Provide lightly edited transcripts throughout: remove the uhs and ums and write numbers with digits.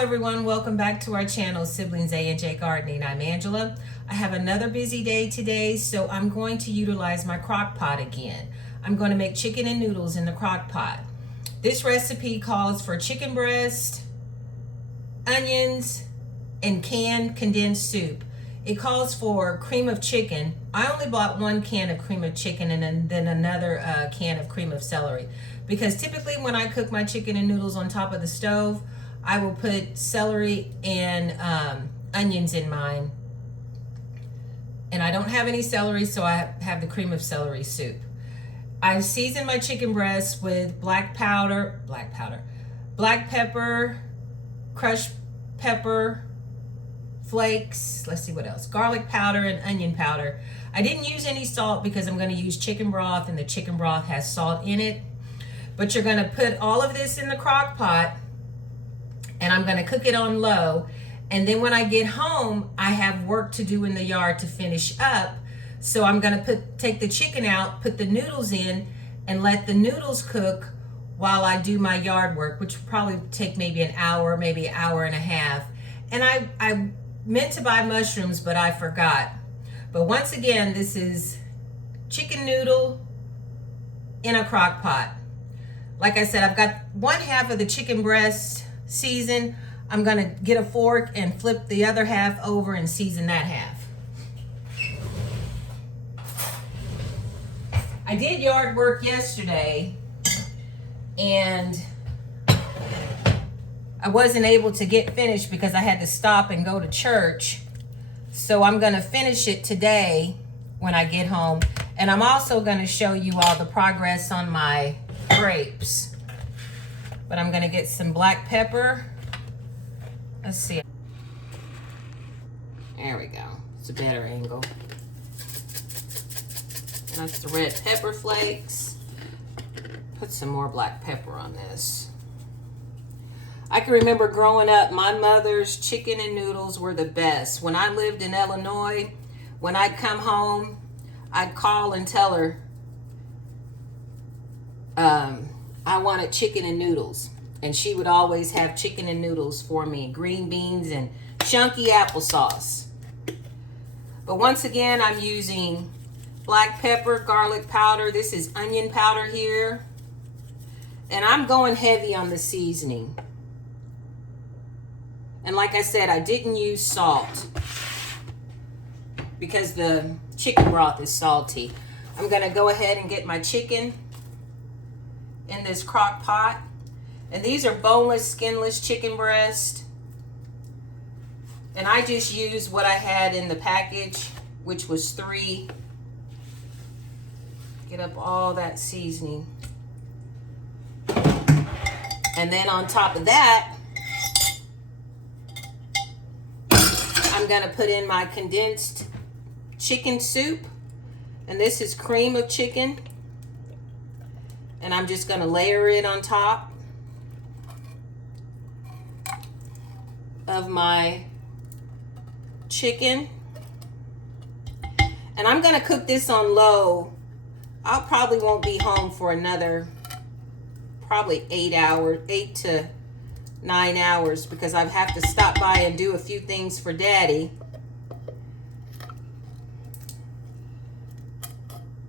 everyone, welcome back to our channel, Siblings A and J Gardening. I'm Angela. I have another busy day today, so I'm going to utilize my crock pot again. I'm going to make chicken and noodles in the crock pot. This recipe calls for chicken breast, onions, and canned condensed soup. It calls for cream of chicken. I only bought one can of cream of chicken and then another can of cream of celery, because typically when I cook my chicken and noodles on top of the stove, I will put celery and onions in mine. And I don't have any celery, so I have the cream of celery soup. I season my chicken breast with black pepper, crushed pepper, flakes, let's see what else, garlic powder and onion powder. I didn't use any salt because I'm going to use chicken broth, and the chicken broth has salt in it. But you're going to put all of this in the crock pot, and I'm going to cook it on low. And then when I get home, I have work to do in the yard to finish up. So I'm going to take the chicken out, put the noodles in, and let the noodles cook while I do my yard work, which will probably take maybe an hour, maybe an hour and a half. And I meant to buy mushrooms, but I forgot. But once again, this is chicken noodle in a crock pot. Like I said, I've got one half of the chicken breast seasoned. I'm gonna get a fork and flip the other half over and season that half. I did yard work yesterday, and I wasn't able to get finished because I had to stop and go to church. So I'm gonna finish it today when I get home. And I'm also gonna show you all the progress on my grapes. But I'm gonna get some black pepper. Let's see. There we go. It's a better angle. That's the red pepper flakes. Put some more black pepper on this. I can remember growing up, my mother's chicken and noodles were the best. When I lived in Illinois, when I'd come home, I'd call and tell her I wanted chicken and noodles. And she would always have chicken and noodles for me, green beans and chunky applesauce. But once again, I'm using black pepper, garlic powder. This is onion powder here. And I'm going heavy on the seasoning. And like I said, I didn't use salt because the chicken broth is salty. I'm going to go ahead and get my chicken in this crock pot. And these are boneless, skinless chicken breast. And I just used what I had in the package, which was 3. Get up all that seasoning. And then on top of that, I'm going to put in my condensed chicken soup. And this is cream of chicken. And I'm just going to layer it on top of my chicken. And I'm going to cook this on low. I probably won't be home for another probably 8 to 9 hours, because I have to stop by and do a few things for Daddy.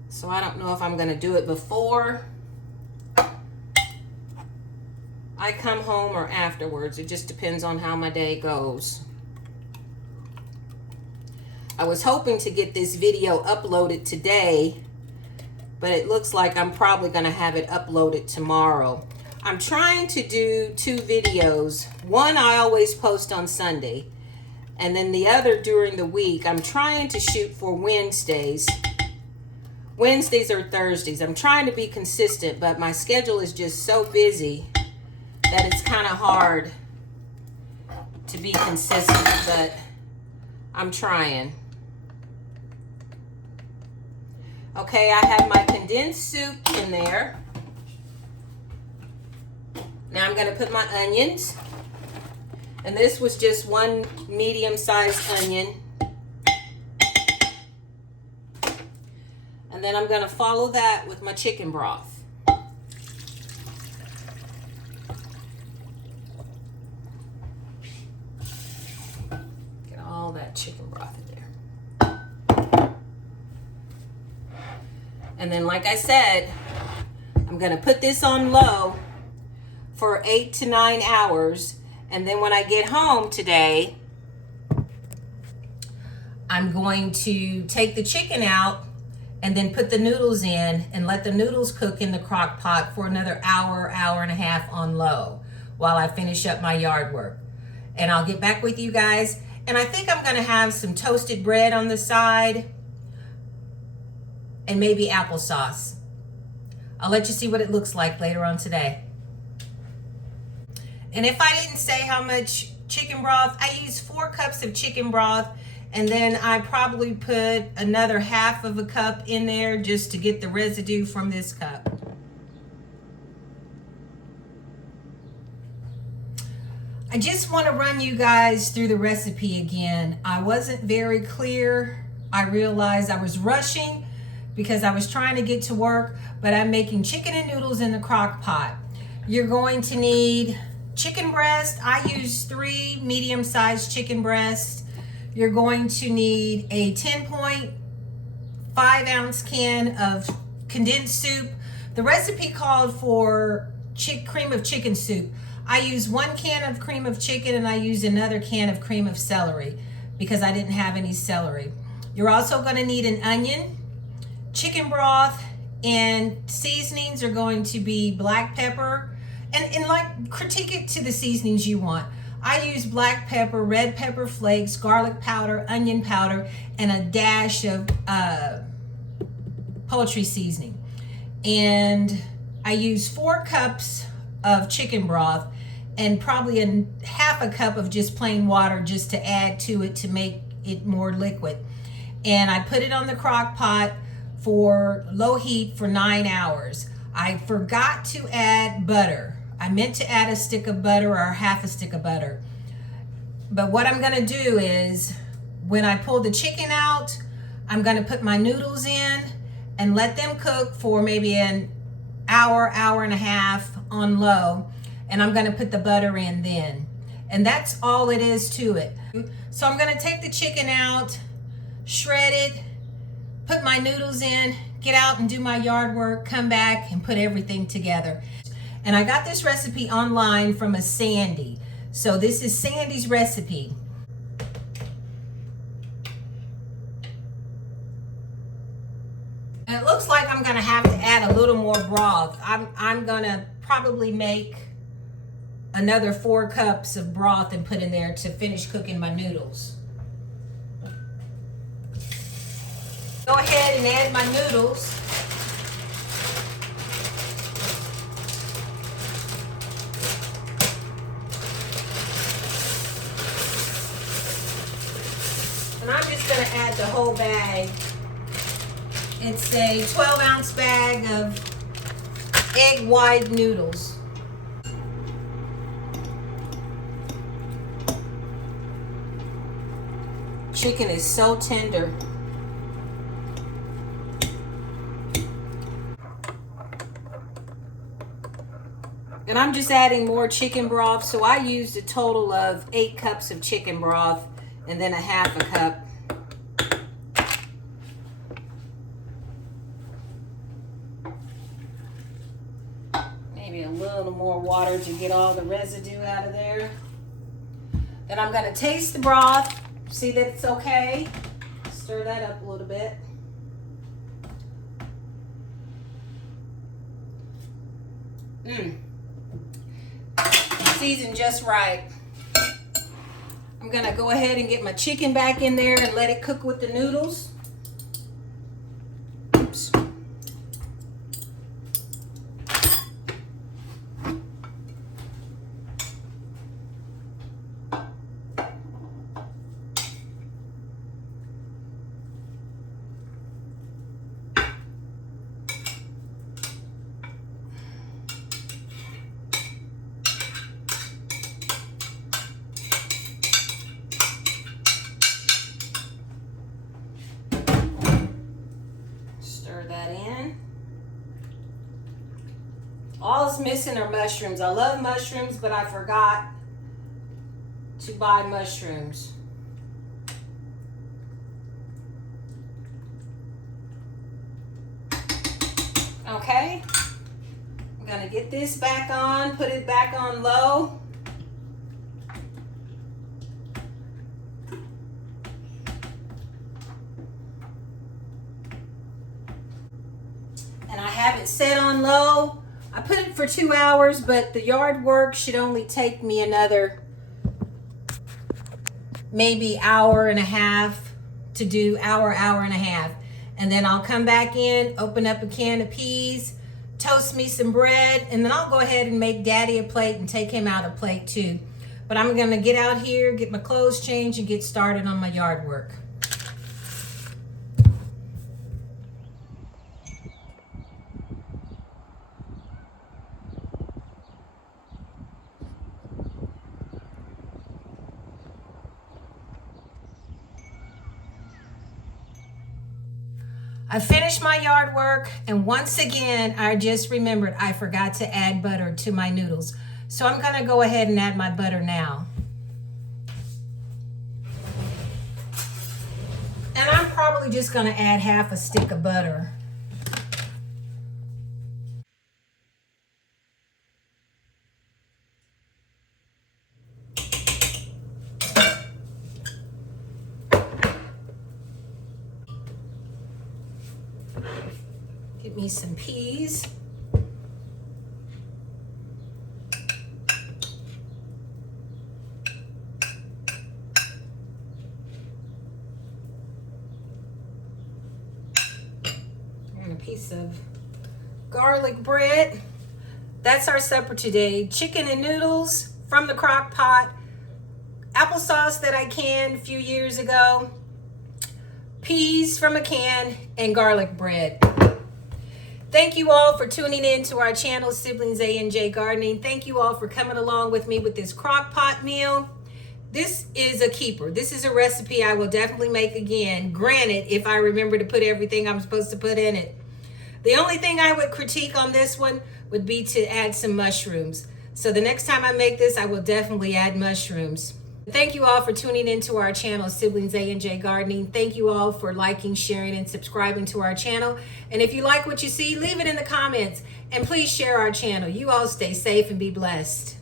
So I don't know if I'm going to do it before I come home or afterwards. It just depends on how my day goes. I was hoping to get this video uploaded today, but it looks like I'm probably going to have it uploaded tomorrow. I'm trying to do 2 videos. One I always post on Sunday, and then the other during the week. I'm trying to shoot for Wednesdays. Wednesdays or Thursdays. I'm trying to be consistent, but my schedule is just so busy that it's kind of hard to be consistent, but I'm trying. Okay, I have my condensed soup in there. Now I'm going to put my onions. And this was just one medium-sized onion. And then I'm going to follow that with my chicken broth. that chicken broth in there. And then, like I said, I'm gonna put this on low for 8 to 9 hours. And then when I get home today, I'm going to take the chicken out and then put the noodles in and let the noodles cook in the crock pot for another hour, hour and a half on low while I finish up my yard work. And I'll get back with you guys. And I think I'm gonna have some toasted bread on the side and maybe applesauce. I'll let you see what it looks like later on today. And if I didn't say how much chicken broth, I use 4 cups of chicken broth, and then I probably put another half of a cup in there just to get the residue from this cup. I just want to run you guys through the recipe again. I wasn't very clear. I realized I was rushing because I was trying to get to work, but I'm making chicken and noodles in the crock pot. You're going to need chicken breast. I use 3 medium-sized chicken breasts. You're going to need a 10.5 ounce can of condensed soup. The recipe called for cream of chicken soup. I use 1 can of cream of chicken and I use another can of cream of celery because I didn't have any celery. You're also going to need an onion, chicken broth, and seasonings are going to be black pepper. And like, critique it to the seasonings you want. I use black pepper, red pepper flakes, garlic powder, onion powder, and a dash of poultry seasoning. And I use 4 cups of chicken broth and probably half a cup of just plain water just to add to it to make it more liquid. And I put it on the crock pot for low heat for 9 hours. I forgot to add butter. I meant to add a stick of butter or half a stick of butter. But what I'm gonna do is, when I pull the chicken out, I'm gonna put my noodles in and let them cook for maybe an hour, hour and a half on low. And I'm gonna put the butter in then. And that's all it is to it. So I'm gonna take the chicken out, shred it, put my noodles in, get out and do my yard work, come back and put everything together. And I got this recipe online from a Sandy. So this is Sandy's recipe. And it looks like I'm gonna have to add a little more broth. I'm gonna probably make another 4 cups of broth and put in there to finish cooking my noodles. Go ahead and add my noodles. And I'm just going to add the whole bag. It's a 12-ounce bag of egg white noodles. Chicken is so tender. And I'm just adding more chicken broth. So I used a total of 8 cups of chicken broth and then a half a cup. Maybe a little more water to get all the residue out of there. Then I'm going to taste the broth. See that it's okay. Stir that up a little bit. Seasoned just right. I'm gonna go ahead and get my chicken back in there and let it cook with the noodles. Oops. That in. All it's missing are mushrooms. I love mushrooms, but I forgot to buy mushrooms. Okay, I'm gonna get this back on, put it back on low. And I have it set on low. I put it for 2 hours, but the yard work should only take me another maybe hour and a half to do, hour and a half. And then I'll come back in, open up a can of peas, toast me some bread, and then I'll go ahead and make Daddy a plate and take him out a plate too. But I'm gonna get out here, get my clothes changed, and get started on my yard work. I finished my yard work, and once again, I just remembered I forgot to add butter to my noodles. So I'm gonna go ahead and add my butter now. And I'm probably just gonna add half a stick of butter. Get me some peas. And a piece of garlic bread. That's our supper today. Chicken and noodles from the crock pot. Applesauce that I canned a few years ago. Peas from a can, and garlic bread. Thank you all for tuning in to our channel, Siblings A&J Gardening. Thank you all for coming along with me with this crock pot meal. This is a keeper. This is a recipe I will definitely make again. Granted, if I remember to put everything I'm supposed to put in it. The only thing I would critique on this one would be to add some mushrooms. So the next time I make this, I will definitely add mushrooms. Thank you all for tuning into our channel, Siblings A&J Gardening. Thank you all for liking, sharing, and subscribing to our channel. And if you like what you see, leave it in the comments. And please share our channel. You all stay safe and be blessed.